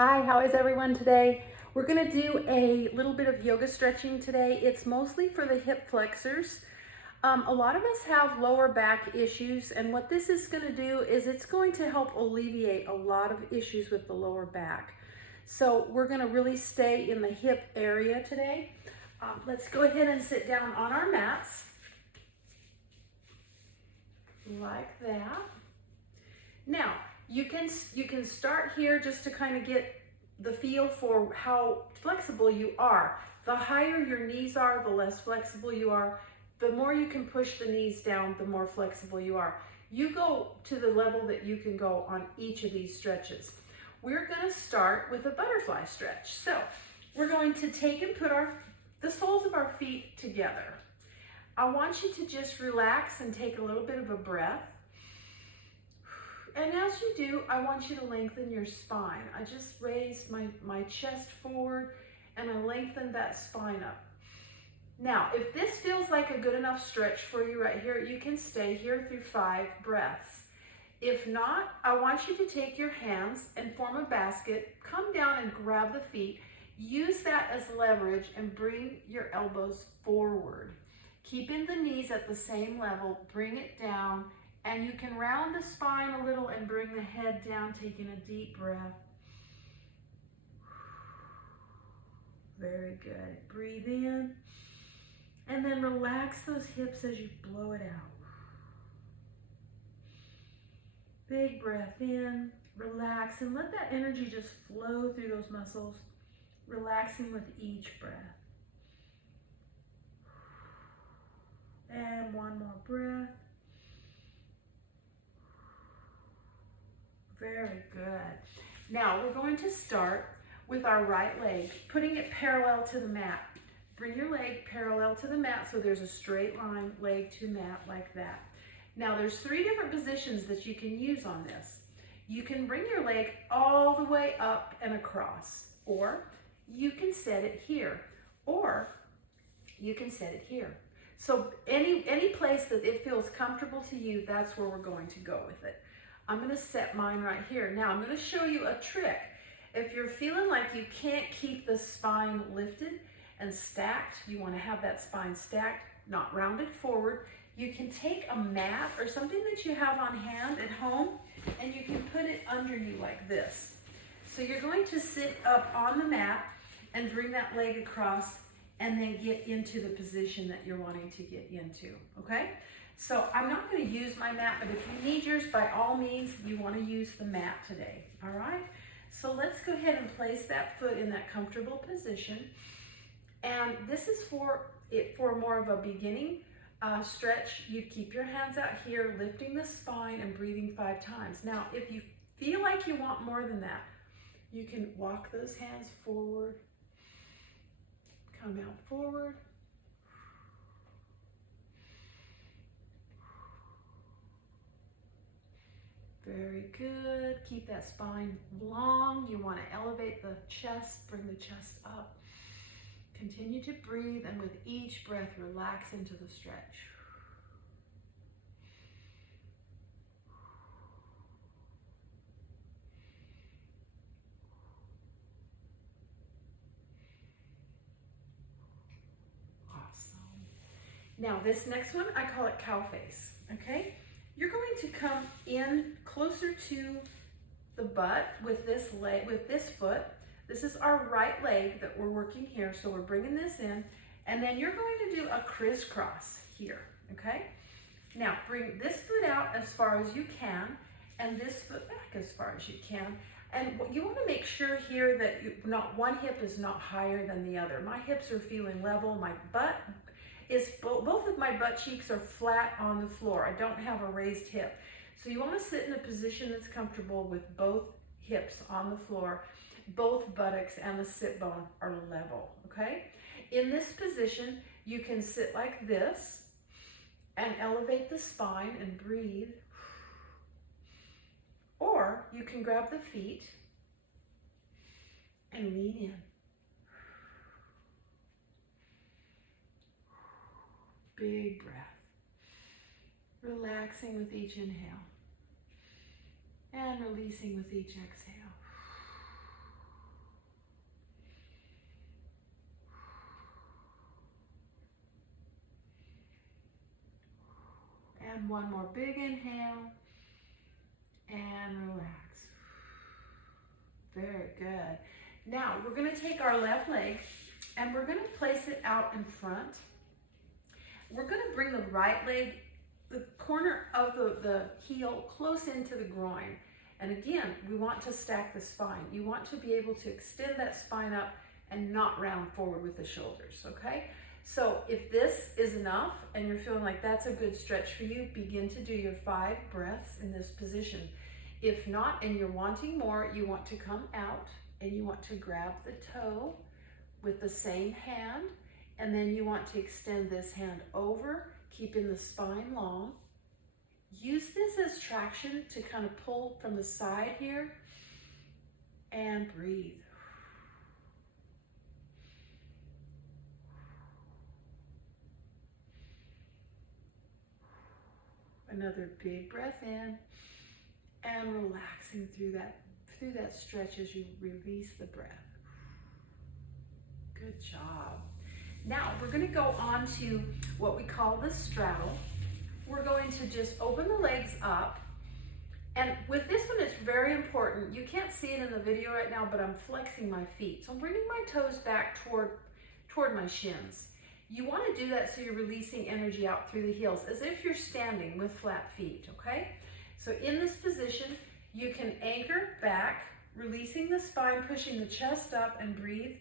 Hi, how is everyone today? We're going to do a little bit of yoga stretching today. It's mostly for the hip flexors. A lot of us have lower back issues, and what this is going to do is it's going to help alleviate a lot of issues with the lower back. So we're going to really stay in the hip area today. Let's go ahead and sit down on our mats like that. Now, you can start here just to kind of get the feel for how flexible you are. The higher your knees are, the less flexible you are. The more you can push the knees down, the more flexible you are. You go to the level that you can go on each of these stretches. We're going to start with a butterfly stretch. So we're going to take and put the soles of our feet together. I want you to just relax and take a little bit of a breath. And as you do, I want you to lengthen your spine. I just raised my chest forward and I lengthened that spine up. Now, if this feels like a good enough stretch for you right here, you can stay here through 5 breaths. If not, I want you to take your hands and form a basket, come down and grab the feet, use that as leverage and bring your elbows forward. Keeping the knees at the same level, bring it down. And you can round the spine a little and bring the head down, taking a deep breath. Very good. Breathe in. And then relax those hips as you blow it out. Big breath in. Relax and let that energy just flow through those muscles, relaxing with each breath. And one more breath. Very good. Now we're going to start with our right leg, putting it parallel to the mat. Bring your leg parallel to the mat so there's a straight line, leg to mat like that. Now there's 3 different positions that you can use on this. You can bring your leg all the way up and across, or you can set it here, or you can set it here. So any place that it feels comfortable to you, that's where we're going to go with it. I'm going to set mine right here. Now I'm going to show you a trick. If you're feeling like you can't keep the spine lifted and stacked, you want to have that spine stacked, not rounded forward, you can take a mat or something that you have on hand at home and you can put it under you like this. So you're going to sit up on the mat and bring that leg across and then get into the position that you're wanting to get into, okay? So I'm not going to use my mat, but if you need yours, by all means, you want to use the mat today, all right? So let's go ahead and place that foot in that comfortable position. And this is for more of a beginning stretch. You'd keep your hands out here, lifting the spine and breathing 5 times. Now, if you feel like you want more than that, you can walk those hands forward, come out forward, very good. Keep that spine long. You want to elevate the chest, bring the chest up. Continue to breathe, and with each breath, relax into the stretch. Awesome. Now this next one, I call it cow face, okay? You're going to come in closer to the butt with this leg, with this foot. This is our right leg that we're working here, so we're bringing this in, and then you're going to do a crisscross here, okay? Now bring this foot out as far as you can, and this foot back as far as you can. And you want to make sure here that not one hip is not higher than the other. My hips are feeling level. My butt is, both of my butt cheeks are flat on the floor. I don't have a raised hip. So you want to sit in a position that's comfortable with both hips on the floor. Both buttocks and the sit bone are level, okay? In this position, you can sit like this and elevate the spine and breathe. Or you can grab the feet and lean in. Big breath. Relaxing with each inhale and releasing with each exhale. And one more big inhale. And relax. Very good. Now, we're going to take our left leg and we're going to place it out in front. We're going to bring the right leg, the corner of the heel close into the groin. And again, we want to stack the spine. You want to be able to extend that spine up and not round forward with the shoulders, okay? So if this is enough and you're feeling like that's a good stretch for you, begin to do your 5 breaths in this position. If not, and you're wanting more, you want to come out and you want to grab the toe with the same hand, and then you want to extend this hand over, keeping the spine long. Use this as traction to kind of pull from the side here, and breathe. Another big breath in, and relaxing through that stretch as you release the breath. Good job. Now we're going to go on to what we call the straddle. We're going to just open the legs up. And with this one, it's very important. You can't see it in the video right now, but I'm flexing my feet. So I'm bringing my toes back toward my shins. You want to do that so you're releasing energy out through the heels, as if you're standing with flat feet, okay? So in this position, you can anchor back, releasing the spine, pushing the chest up, and breathe.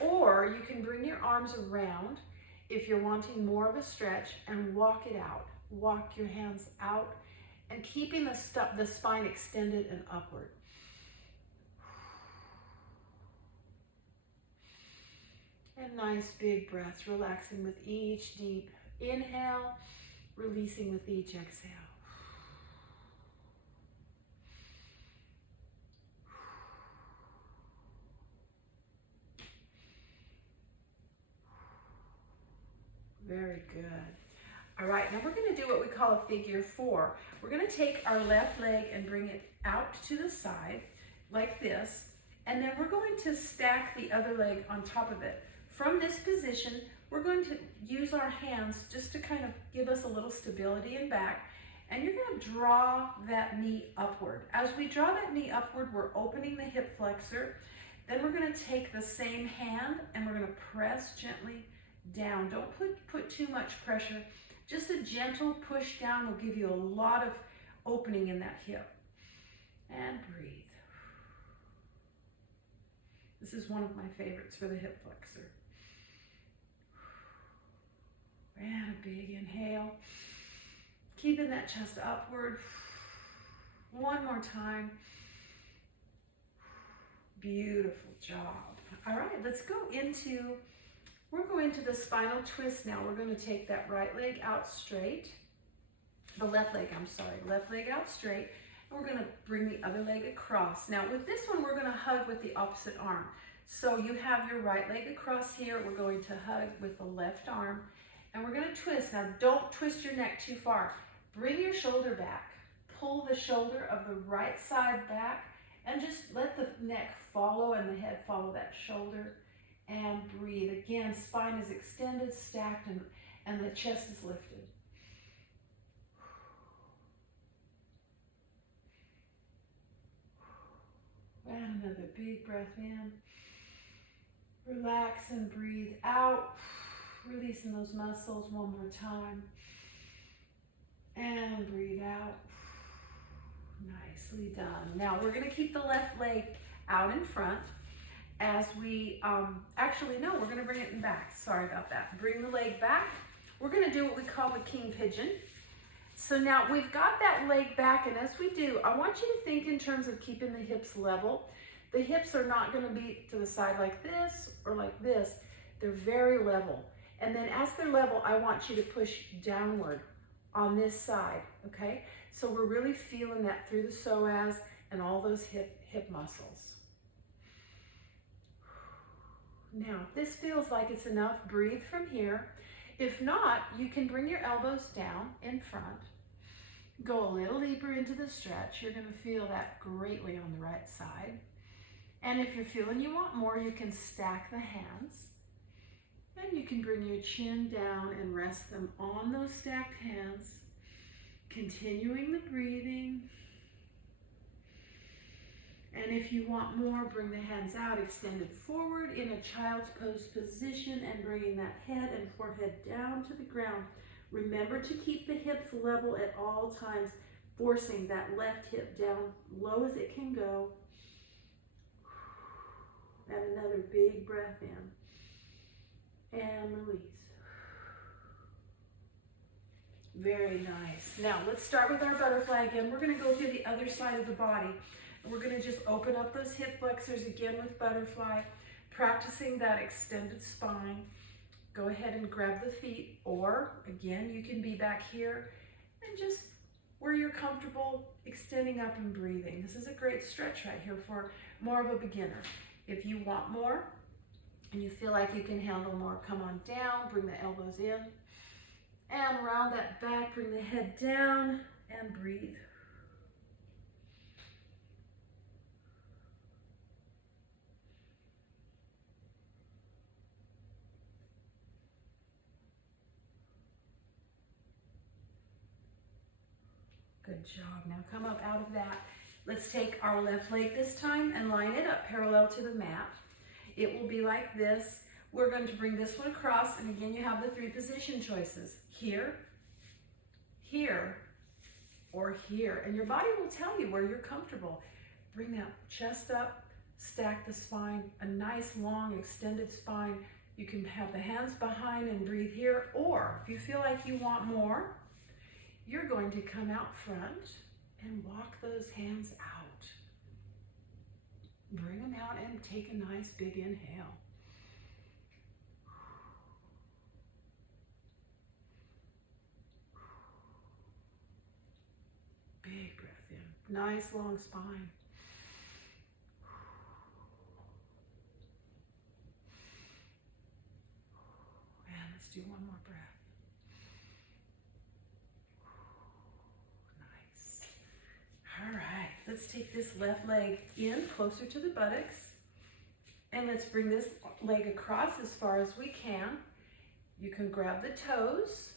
Or you can bring your arms around if you're wanting more of a stretch and walk it out. Walk your hands out and keeping the spine extended and upward. And nice big breaths, relaxing with each deep inhale, releasing with each exhale. Very good. All right, now we're going to do what we call a figure 4. We're going to take our left leg and bring it out to the side like this, and then we're going to stack the other leg on top of it. From this position, we're going to use our hands just to kind of give us a little stability in back, and you're going to draw that knee upward. As we draw that knee upward, we're opening the hip flexor. Then we're going to take the same hand and we're going to press gently down. Don't put too much pressure. Just a gentle push down will give you a lot of opening in that hip. And breathe. This is one of my favorites for the hip flexor. And a big inhale. Keeping that chest upward. One more time. Beautiful job. All right, let's go into, we're going to the spinal twist now. We're going to take that right leg out straight. The left leg, I'm sorry, left leg out straight. And we're going to bring the other leg across. Now with this one, we're going to hug with the opposite arm. So you have your right leg across here. We're going to hug with the left arm. And we're going to twist. Now don't twist your neck too far. Bring your shoulder back. Pull the shoulder of the right side back. And just let the neck follow and the head follow that shoulder. And breathe. Again, spine is extended, stacked, and the chest is lifted. And another big breath in. Relax and breathe out. Releasing those muscles one more time. And breathe out. Nicely done. Now we're going to keep the left leg out in front as we, actually no, we're going to bring it in back. Sorry about that. Bring the leg back. We're going to do what we call the king pigeon. So now we've got that leg back, and as we do, I want you to think in terms of keeping the hips level. The hips are not going to be to the side like this or like this. They're very level. And then as they're level, I want you to push downward on this side, okay? So we're really feeling that through the psoas and all those hip muscles. Now, if this feels like it's enough, breathe from here. If not, you can bring your elbows down in front. Go a little deeper into the stretch. You're going to feel that greatly on the right side. And if you're feeling you want more, you can stack the hands. And you can bring your chin down and rest them on those stacked hands, continuing the breathing. And if you want more, bring the hands out, extended forward in a child's pose position, and bringing that head and forehead down to the ground. Remember to keep the hips level at all times, forcing that left hip down low as it can go. And another big breath in. And release. Very nice. Now let's start with our butterfly again. We're going to go through the other side of the body. We're going to just open up those hip flexors again with butterfly, practicing that extended spine. Go ahead and grab the feet, or again, you can be back here and just where you're comfortable, extending up and breathing. This is a great stretch right here for more of a beginner. If you want more and you feel like you can handle more, come on down, bring the elbows in, and round that back, bring the head down and breathe. Good job. Now come up out of that. Let's take our left leg this time and line it up parallel to the mat. It will be like this. We're going to bring this one across, and again, you have the 3 position choices. Here, here, or here. And your body will tell you where you're comfortable. Bring that chest up, stack the spine, a nice long extended spine. You can have the hands behind and breathe here, or if you feel like you want more, you're going to come out front and walk those hands out. Bring them out and take a nice big inhale. Big breath in. Nice long spine. And let's do one more breath. All right, let's take this left leg in closer to the buttocks, and let's bring this leg across as far as we can. You can grab the toes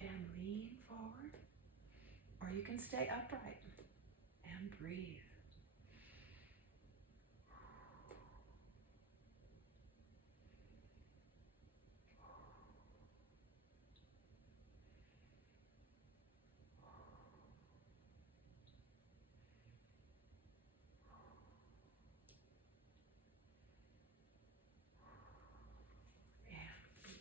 and lean forward, or you can stay upright and breathe.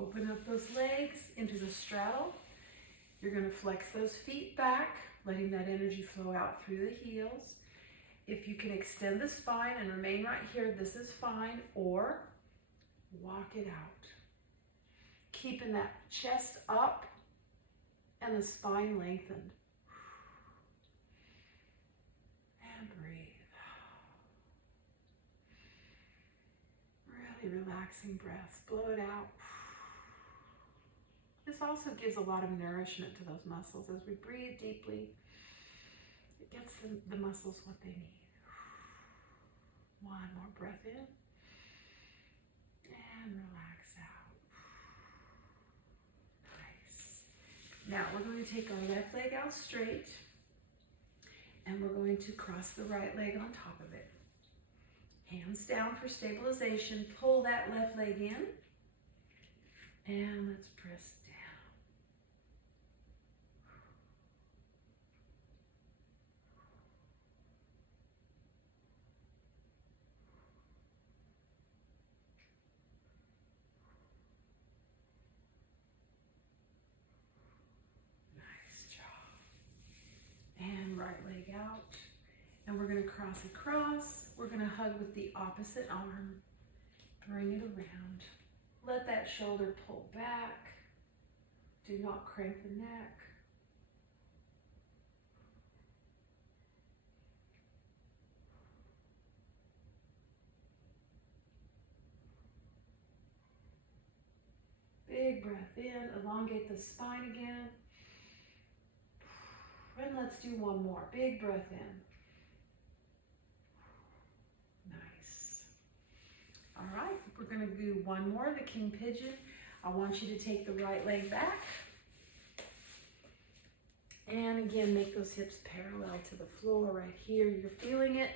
Open up those legs into the straddle. You're going to flex those feet back, letting that energy flow out through the heels. If you can extend the spine and remain right here, this is fine, or walk it out. Keeping that chest up and the spine lengthened. And breathe. Really relaxing breaths. Blow it out. This also gives a lot of nourishment to those muscles. As we breathe deeply, it gets the muscles what they need. One more breath in. And relax out. Nice. Now we're going to take our left leg out straight, and we're going to cross the right leg on top of it. Hands down for stabilization. Pull that left leg in, and let's press down. Right leg out, and we're going to cross across. We're going to hug with the opposite arm, bring it around, let that shoulder pull back, do not crank the neck. Big breath in, elongate the spine again. And let's do one more. Big breath in. Nice. All right, We're gonna do one more, the king pigeon. I want you to take the right leg back. And again, make those hips parallel to the floor right here. You're feeling it,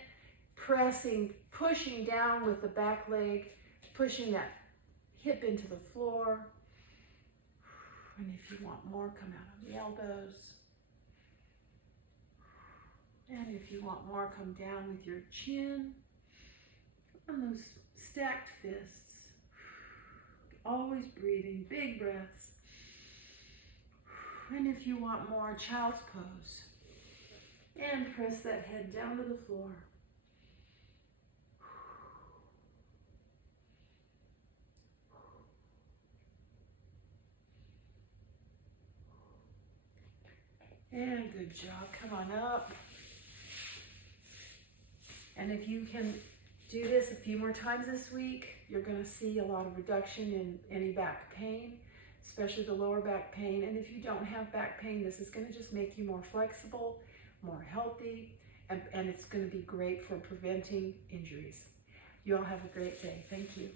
pressing, pushing down with the back leg, pushing that hip into the floor. And if you want more, come out on the elbows. And if you want more, come down with your chin on those stacked fists. Always breathing, big breaths. And if you want more, child's pose. And press that head down to the floor. And good job, come on up. And if you can do this a few more times this week, you're gonna see a lot of reduction in any back pain, especially the lower back pain. And if you don't have back pain, this is gonna just make you more flexible, more healthy, and it's gonna be great for preventing injuries. You all have a great day. Thank you.